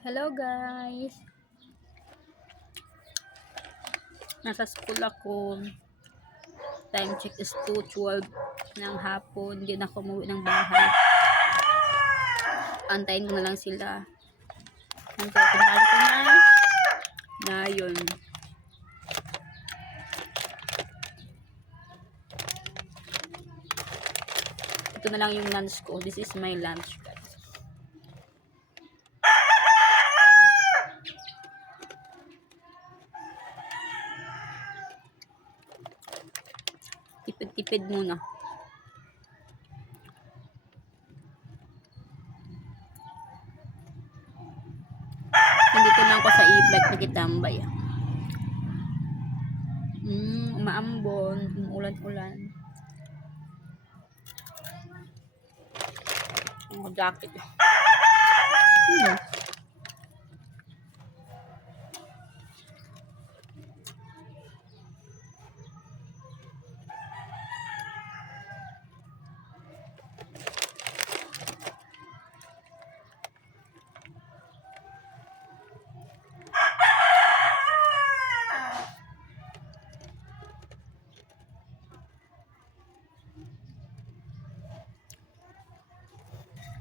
Hello guys! Nasa school ako. Time check is 2:12 ng hapon. Hindi na ako umuwi ng bahay. Antayin ko na lang sila. Antayin ko na yun. Ito na lang yung lunch ko. This is my lunch guys. Tipid-tipid muna. Nandito lang ako sa e-bike nagitambay. Umaambon, umuulan-ulan. Ang jacket.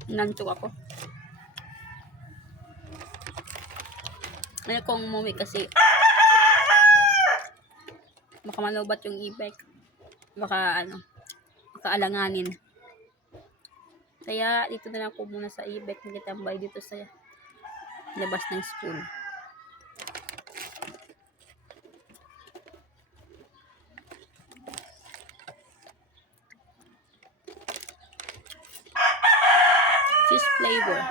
Nantok ako. Ano kong umuwi kasi baka malubat yung e-bike. Baka makaalanganin. Kaya dito na lang ako muna sa e-bike nagtambay dito sa labas ng school. Cheese flavor.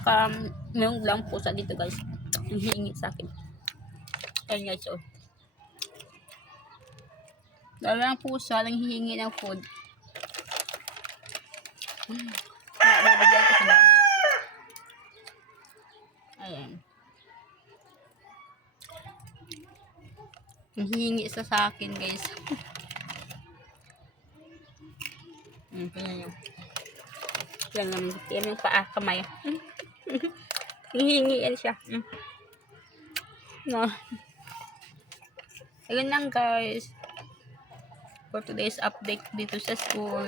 Saka mayroong lang pusa dito guys. Ang hiingit sa akin. Ayun guys oh. Dala ng pusa lang hihingi ng food. Nabigyan ko sila. Ayan. Ang hihingi sa akin guys. Tingnan nyo. Yan naman. Tingnan yung paa, kamay. Hihingian siya. No. Ayun lang guys. For today's update dito sa school.